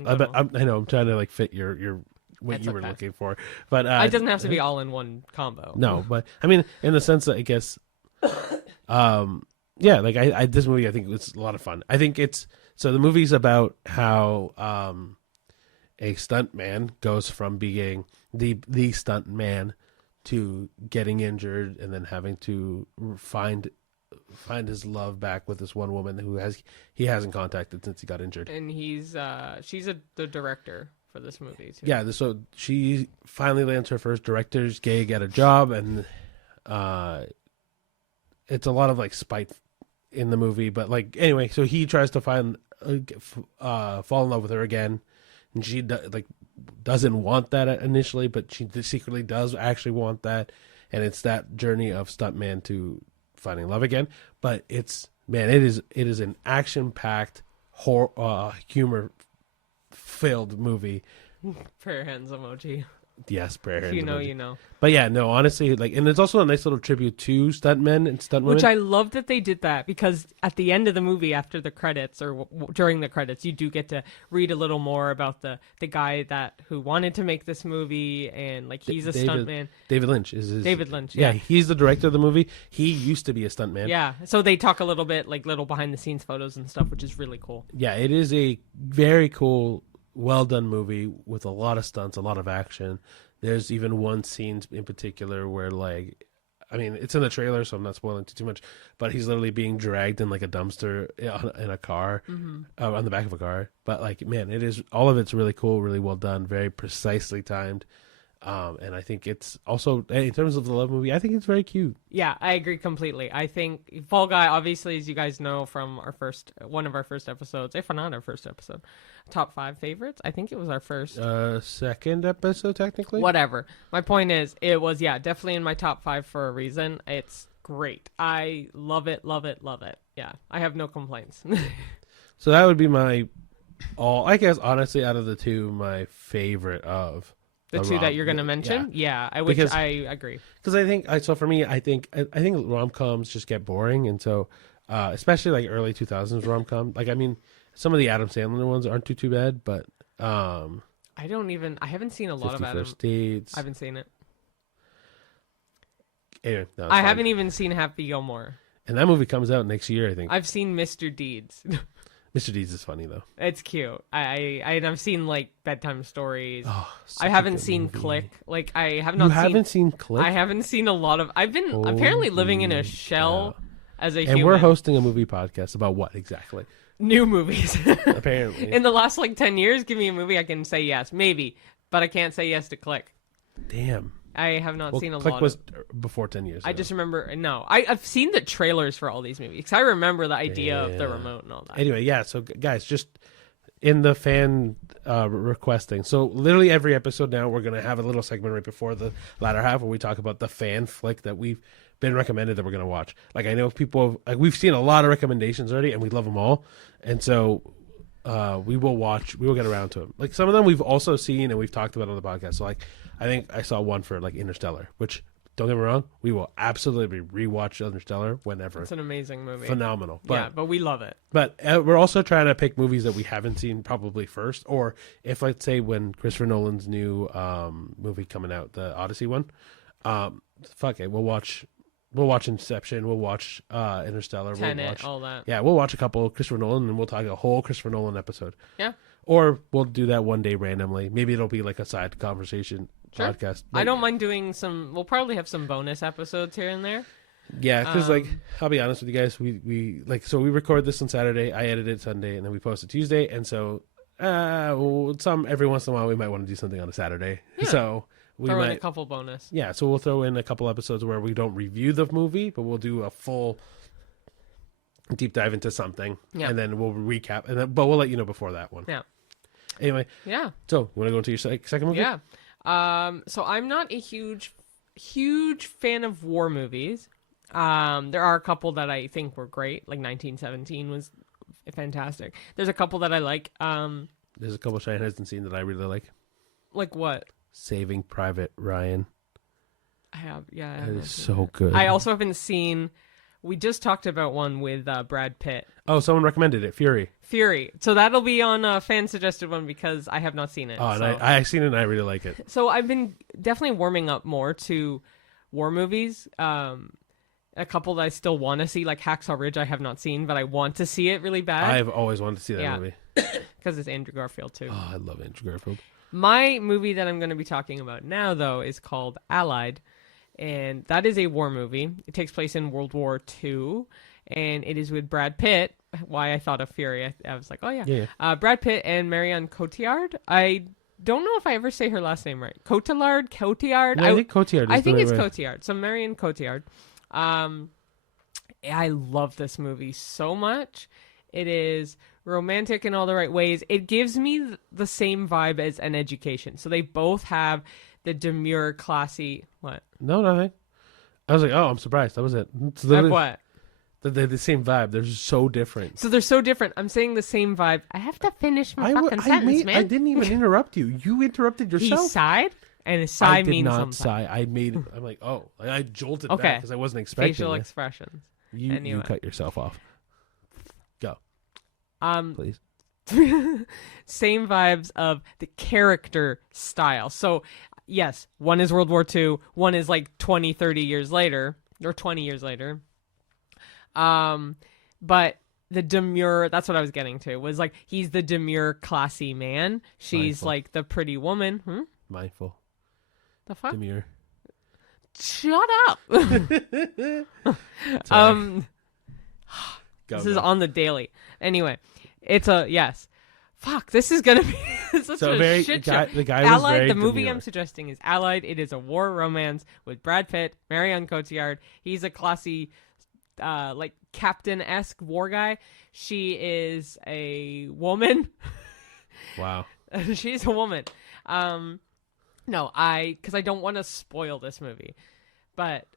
I know I'm trying to like fit your what That's you were okay. looking for, but it doesn't have to be all in one combo. No, but I mean, in the sense that I guess, yeah, like I this movie I think was a lot of fun. I think so the movie's about how a stunt man goes from being the stunt man to getting injured and then having to find his love back with this one woman who he hasn't contacted since he got injured. And she's the director for this movie too. Yeah, so she finally lands her first director's gig at a job, and it's a lot of like spite in the movie. But like anyway, so he tries to fall in love with her again, and she doesn't want that initially, but she secretly does actually want that, and it's that journey of stuntman to finding love again. But it is an action-packed horror, humor-filled movie. Prayer hands emoji. Yes, prayer hands. If you know, emoji. you know. But yeah, no, honestly, and it's also a nice little tribute to stuntmen and stuntwomen. Which I love that they did that, because at the end of the movie, after the credits or during the credits, you do get to read a little more about the guy who wanted to make this movie, and like he's a stuntman. David Lynch is his, David Lynch. Yeah, Yeah. he's the director of the movie. He used to be a stuntman. Yeah, so they talk a little bit, like little behind the scenes photos and stuff, which is really cool. Yeah, it is a very cool, well done movie with a lot of stunts, a lot of action. There's even one scene in particular where, like, I mean, it's in the trailer, so I'm not spoiling too much, but he's literally being dragged in like a dumpster in a car, on the back of a car. But like, man, all of it's really cool, really well done, very precisely timed. And I think it's also, in terms of the love movie, I think it's very cute. Yeah, I agree completely. I think Fall Guy, obviously, as you guys know from one of our first episodes, if not our first episode, top 5 favorites. I think it was our first. Second episode, technically. Whatever. My point is, it was, definitely in my top 5 for a reason. It's great. I love it, love it, love it. Yeah, I have no complaints. So that would be I guess, honestly, out of the two, my favorite of The two that you're going to mention? Yeah, I agree. Because for me, I think rom-coms just get boring. And so, especially like early 2000s rom-com, like, I mean, some of the Adam Sandler ones aren't too bad, but I haven't seen a lot of 50 Adam. First Dates. I haven't seen it. Anyway, I haven't even seen Happy Gilmore. And that movie comes out next year, I think. I've seen Mr. Deeds. Mr. Deeds is funny though. It's cute. I've seen like bedtime stories. Oh, I haven't seen Click. Like I have not. You haven't seen Click? I haven't seen a lot of. I've been apparently living in a shell as a human. And we're hosting a movie podcast about what exactly? New movies. Apparently. In the last like 10 years, give me a movie I can say yes, maybe, but I can't say yes to Click. Damn. I have not seen a Click lot. Was before 10 years ago. I just remember. No, I've seen the trailers for all these movies because I remember the idea of the remote and all that. Anyway, yeah. So guys, just in the fan requesting. So literally every episode now, we're gonna have a little segment right before the latter half where we talk about the fan flick that we've been recommended that we're gonna watch. Like I know people, like we've seen a lot of recommendations already, and we love them all. And so we will get around to them. Like some of them we've also seen and we've talked about on the podcast. So like I think I saw one for like Interstellar, which don't get me wrong, we will absolutely rewatch Interstellar whenever. It's an amazing movie. Phenomenal. But we love it. But we're also trying to pick movies that we haven't seen probably first, or if let's say when Christopher Nolan's new movie coming out, the Odyssey one, fuck it, we'll watch Inception, we'll watch Interstellar, Tenet, we'll watch all that. Yeah, we'll watch a couple of Christopher Nolan, and we'll talk a whole Christopher Nolan episode. Yeah. Or we'll do that one day randomly. Maybe it'll be like a side conversation podcast. I don't mind doing some. We'll probably have some bonus episodes here and there. Yeah, because like I'll be honest with you guys, we we record this on Saturday, I edit it Sunday, and then we post it Tuesday, and so every once in a while we might want to do something on a Saturday. Yeah. So we throw in a might, couple bonus. yeah. So we'll throw in a couple episodes where we don't review the movie, but we'll do a full deep dive into something, and then we'll recap, but we'll let you know before that one. Yeah. Anyway. Yeah. So you want to go into your second movie? Yeah. So I'm not a huge fan of war movies. There are a couple that I think were great, like 1917 was fantastic. There's a couple that I like. There's a couple Shane hasn't seen that I really like. Like what? Saving Private Ryan. I have, yeah. That is so good. I also haven't seen. We just talked about one with Brad Pitt. Oh, someone recommended it. Fury. So that'll be on a fan suggested one because I have not seen it. Oh, and I've seen it and I really like it. So I've been definitely warming up more to war movies. A couple that I still want to see, like Hacksaw Ridge, I have not seen, but I want to see it really bad. I've always wanted to see that movie. Because it's Andrew Garfield too. Oh, I love Andrew Garfield. My movie that I'm going to be talking about now, though, is called Allied. And that is a war movie. It takes place in World War II, and it is with Brad Pitt. Why I thought of Fury. I was like, oh, yeah. Brad Pitt and Marion Cotillard. I don't know if I ever say her last name right. Cotillard? No, I think Cotillard. I think it's Cotillard. So Marion Cotillard. I love this movie so much. It is romantic in all the right ways. It gives me the same vibe as An Education. So they both have the demure, classy... What? No, nothing. I was like, oh, I'm surprised. That was it. What? They're the same vibe. They're so different. So they're so different. I'm saying the same vibe. I have to finish my fucking sentence, man. I didn't even interrupt you. You interrupted yourself. He sighed, and a sigh means something. I did not sigh. I'm like, oh. I jolted back because I wasn't expecting Facial it. expressions. You cut yourself off. Go. Please. Same vibes of the character style. So, yes, one is World War II. One is like 20, 30 years later. Or 20 years later. But the demure, that's what I was getting to, was like, he's the demure, classy man. She's Mindful. like the pretty woman. Mindful. The fuck? Demure. Shut up. This is on the daily. Anyway, it's a, yes. Fuck, this is going to be such a shit show. The guy was Allied, very the movie demure. I'm suggesting is Allied. It is a war romance with Brad Pitt, Marion Cotillard. He's a classy, like captain-esque war guy. She is a woman. Wow. She's a woman. No, because I don't want to spoil this movie, but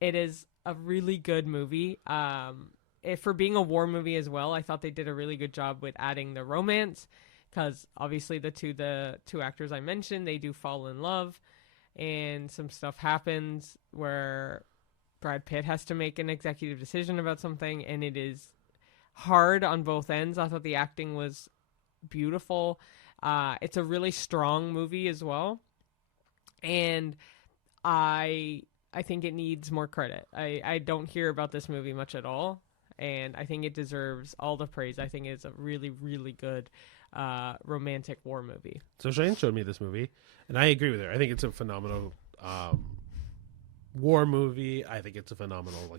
it is a really good movie. For being a war movie as well, I thought they did a really good job with adding the romance, because obviously the two actors I mentioned, they do fall in love, and some stuff happens where Brad Pitt has to make an executive decision about something, and it is hard on both ends. I thought the acting was beautiful. It's a really strong movie as well, and I think it needs more credit. I don't hear about this movie much at all, and I think it deserves all the praise. I think it's a really, really good romantic war movie. So Shane showed me this movie, and I agree with her. I think it's a phenomenal war movie. I think it's a phenomenal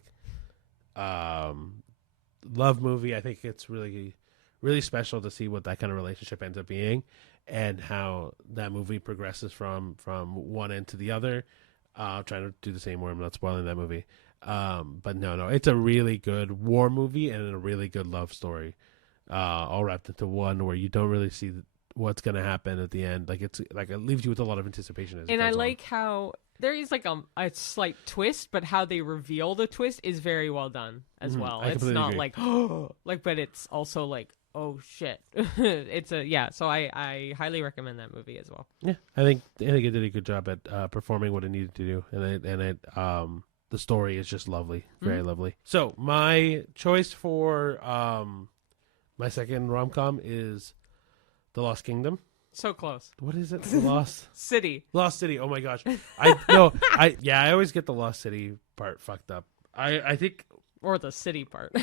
love movie. I think it's really, really special to see what that kind of relationship ends up being, and how that movie progresses from one end to the other. Trying to do the same where I'm not spoiling that movie. But no, it's a really good war movie and a really good love story, all wrapped into one, where you don't really see what's going to happen at the end. Like it leaves you with a lot of anticipation. And I like how there is like a slight twist, but how they reveal the twist is very well done as well. It's not agree. like, but it's also like, oh shit. So I highly recommend that movie as well. Yeah, I think it did a good job at performing what it needed to do, and the story is just lovely, very lovely. So my choice for my second rom-com is The Lost Kingdom. So close. What is it? The Lost City. Lost City. Oh my gosh. I always get the Lost City part fucked up. I think. Or the city part.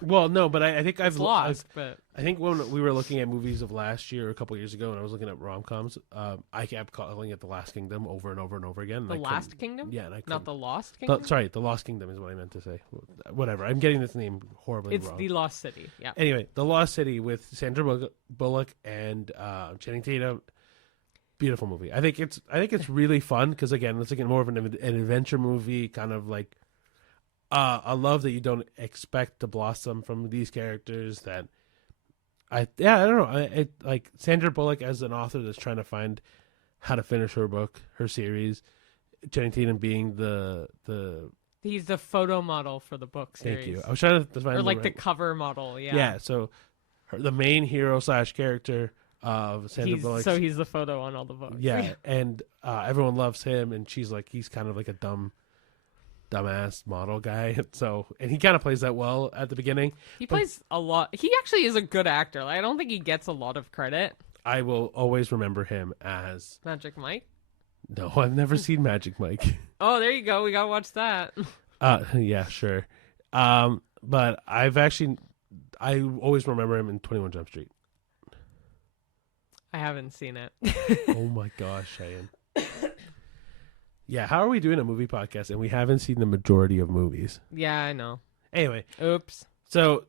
Well, no, but I think I've lost. But I think when we were looking at movies of last year, a couple years ago, and I was looking at rom-coms, I kept calling it The Last Kingdom over and over and over again. The Last Kingdom? Yeah, and I not The Lost Kingdom? Sorry, The Lost Kingdom is what I meant to say. Whatever. I'm getting this name horribly wrong. It's The Lost City, yeah. Anyway, The Lost City with Sandra Bullock and Channing Tatum. beautiful movie. I think it's really fun because again, it's like more of an adventure movie, kind of like a love that you don't expect to blossom from these characters. That I don't know. I like Sandra Bullock as an author that's trying to find how to finish her book, her series. Channing Tatum being the He's the photo model for the book series. Thank you. I was trying to find the cover model. Yeah. Yeah. So the main hero / character of Sandra Bullock. So he's the photo on all the books. Yeah, and everyone loves him, and he's kind of like a dumbass model guy. So, and he kind of plays that well at the beginning. He plays a lot. He actually is a good actor. Like, I don't think he gets a lot of credit. I will always remember him as Magic Mike. No, I've never seen Magic Mike. Oh, there you go. We gotta watch that. Yeah, sure. But I always remember him in 21 Jump Street. I haven't seen it. Oh my gosh, Cheyenne. Yeah, how are we doing a movie podcast and we haven't seen the majority of movies? Yeah, I know. Anyway. Oops. So,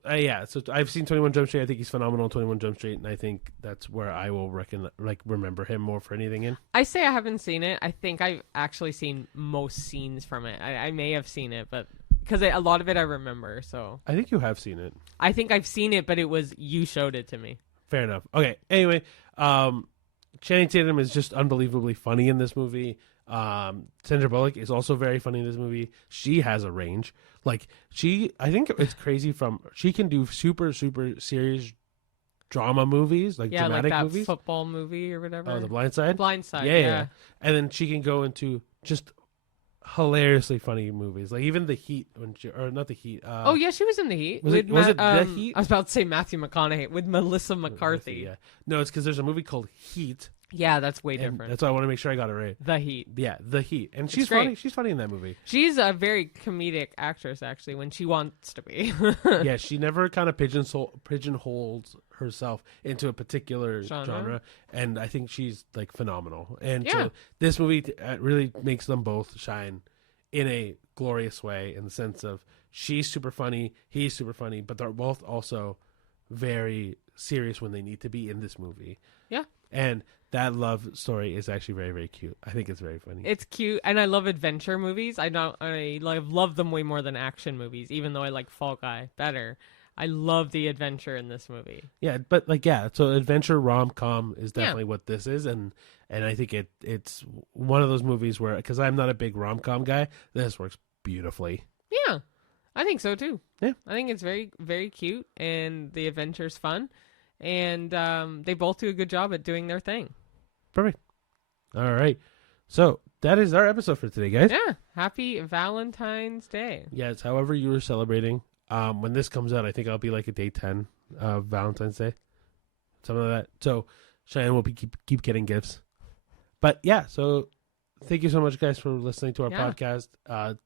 so I've seen 21 Jump Street. I think he's phenomenal in 21 Jump Street, and I think that's where I will remember him more for anything in. I say I haven't seen it. I think I've actually seen most scenes from it. I may have seen it, but because a lot of it I remember, so. I think you have seen it. I think I've seen it, but you showed it to me. Fair enough. Okay, anyway, Channing Tatum is just unbelievably funny in this movie. Sandra Bullock is also very funny in this movie. She has a range. Like I think it's crazy she can do super, super serious drama movies, like dramatic like that movies. Football movie or whatever. Oh, The Blind Side? Blind Side, yeah. And then she can go into just hilariously funny movies. Like even The Heat, not The Heat. Oh, yeah, she was in The Heat. Was it The Heat? I was about to say Matthew McConaughey with Melissa McCarthy. Yeah. No, it's because there's a movie called Heat. Yeah, that's way different. That's why I want to make sure I got it right. The Heat. Yeah, The Heat. And she's funny. She's funny in that movie. She's a very comedic actress, actually, when she wants to be. Yeah, she never kind of pigeonholes herself into a particular genre. And I think she's, like, phenomenal. And so this movie really makes them both shine in a glorious way in the sense of she's super funny, he's super funny, but they're both also very serious when they need to be in this movie. Yeah. And that love story is actually very, very cute. I think it's very funny. It's cute, and I love adventure movies. I love them way more than action movies, even though I like Fall Guy better. I love the adventure in this movie. Yeah, but so adventure rom-com is definitely what this is, and I think it's one of those movies where, because I'm not a big rom-com guy, this works beautifully. Yeah, I think so too. Yeah, I think it's very, very cute, and the adventure's fun, and they both do a good job at doing their thing. Perfect. All right. So that is our episode for today, guys. Yeah. Happy Valentine's Day. Yes. However you were celebrating. When this comes out, I think I'll be like a day 10 of Valentine's Day. Something like that. So Cheyenne will keep getting gifts. But yeah, so thank you so much, guys, for listening to our podcast.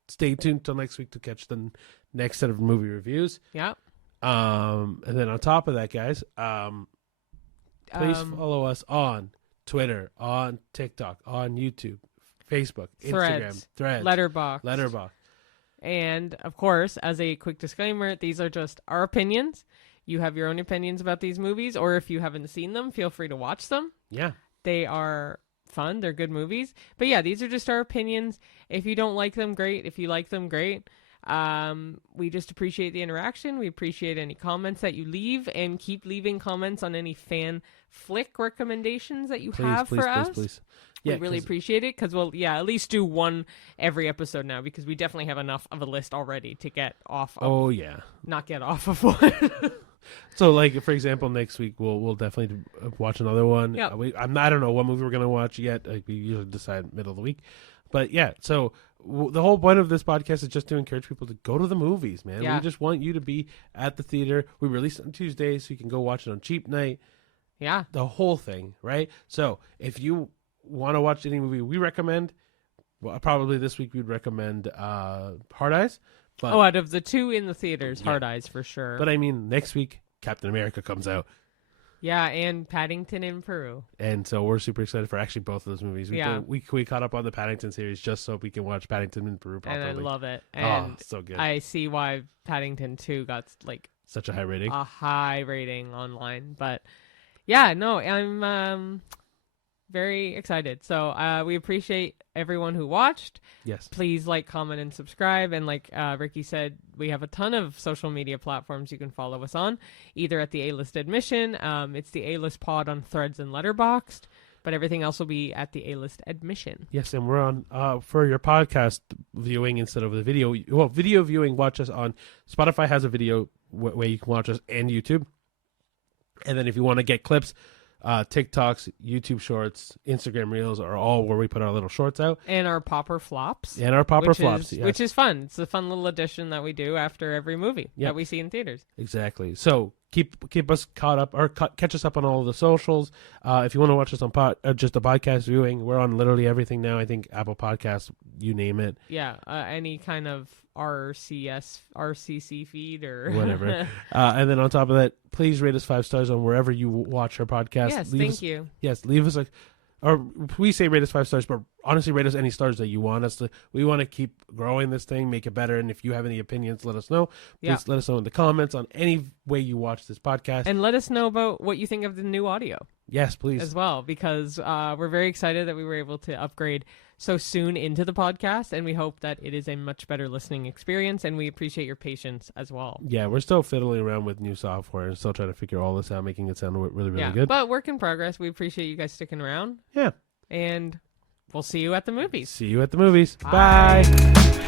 Stay tuned till next week to catch the next set of movie reviews. Yeah. And then on top of that, guys, please follow us on Twitter, on TikTok, on YouTube, Facebook, Instagram, Threads, Letterboxd. And, of course, as a quick disclaimer, these are just our opinions. You have your own opinions about these movies, or if you haven't seen them, feel free to watch them. Yeah. They are fun. They're good movies. But, yeah, these are just our opinions. If you don't like them, great. If you like them, great. We just appreciate the interaction. We appreciate any comments that you leave, and keep leaving comments on any fan flick recommendations that you have for us. Please. Yeah, we really appreciate it, because we'll at least do one every episode now, because we definitely have enough of a list already to get off of. Not get off of one. So, like, for example, next week we'll definitely watch another one. Yeah. I don't know what movie we're going to watch yet. Like, we usually decide middle of the week. But, yeah, so the whole point of this podcast is just to encourage people to go to the movies, man. Yeah. We just want you to be at the theater. We release it on Tuesdays, so you can go watch it on cheap night. Yeah. The whole thing, right? So if you want to watch any movie we recommend, well, probably this week we'd recommend Hard Eyes. But, out of the two in the theaters, Hard Eyes for sure. But I mean, next week, Captain America comes out. Yeah, and Paddington in Peru. And so we're super excited for actually both of those movies. We caught up on the Paddington series just so we can watch Paddington in Peru properly. And I love it. And so good. I see why Paddington 2 got like such a high rating. A high rating online. But yeah, no, I'm very excited. So we appreciate everyone who watched. Yes. Please like, comment, and subscribe. And like Ricky said, we have a ton of social media platforms you can follow us on, either at the A-List Admission. It's the A-List Pod on Threads and Letterboxd, but everything else will be at the A-List Admission. Yes, and we're on, for your podcast viewing instead of the video. Well, video viewing, watch us on Spotify has a video way you can watch us, and YouTube. And then if you want to get clips, TikToks, YouTube Shorts, Instagram Reels are all where we put our little shorts out. And our popper flops. Which is fun. It's a fun little addition that we do after every movie that we see in theaters. Exactly. So keep us caught up, or catch us up on all of the socials. If you want to watch us on just a podcast viewing, we're on literally everything now. I think Apple Podcasts, you name it. Yeah, any kind of RCC feed or whatever. And then on top of that, please rate us 5 stars on wherever you watch our podcast. Yes, thank you. Yes, leave us or we say rate us 5 stars, but honestly, rate us any stars that you want us to. We want to keep growing this thing, make it better. And if you have any opinions, let us know. Please let us know in the comments on any way you watch this podcast. And let us know about what you think of the new audio. Yes, please. As well, because we're very excited that we were able to upgrade so soon into the podcast, and we hope that it is a much better listening experience, and we appreciate your patience as well. Yeah, we're still fiddling around with new software and still trying to figure all this out, making it sound really, really good. But work in progress. We appreciate you guys sticking around. Yeah. And we'll see you at the movies. Bye.